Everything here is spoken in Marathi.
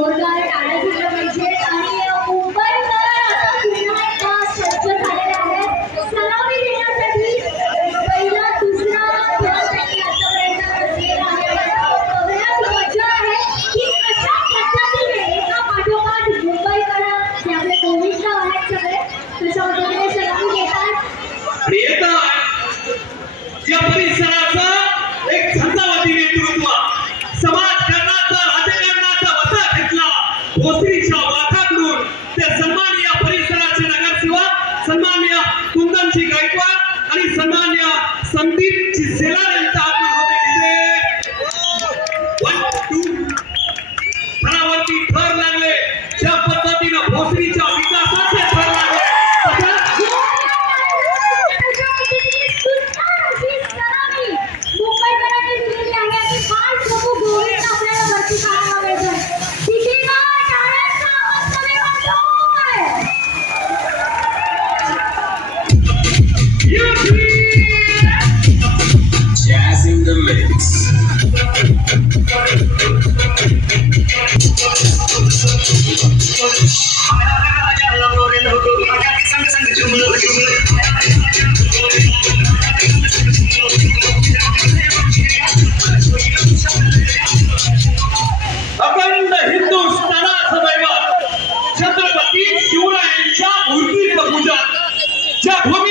जोरदार टाळ्या झाल्या पाहिजेत आणि मुंबईकर आता पुन्हा एकदा सज्ज झालेले आहेत सलामी देण्यासाठी. पहिला दुसरा खेळ त्यांनी आतापर्यंत रचलेला आहे. बघण्याची मजा आहे की कशा पद्धतीने एका पाठोपाठ मुंबईकर जे आपले कोविड आहेत सगळे कशा पद्धतीने सलामी घेतात. या परिसराचा एक झंझावाती नेतृत्व समाजकारणाचा राजकारणाचा वसा घेतला भोसरीच्या वाठाकडून ते सन्माननीय परिसराचे नगरसेवक सन्माननीय कुंदनजी गायकवाड आणि सन्माननीय संदीपजी सेलार यांच्या आगमन होते. तिथे 1 2 थरावरती थर लागले. ज्या पद्धतीनं भोसरीच्या विकासाचे थर लागले Jazz in the mix. अखंड हिंदुस्थानाचं दैवत छत्रपती शिवरायांच्या मूर्तीचं पूजन ज्या भूमी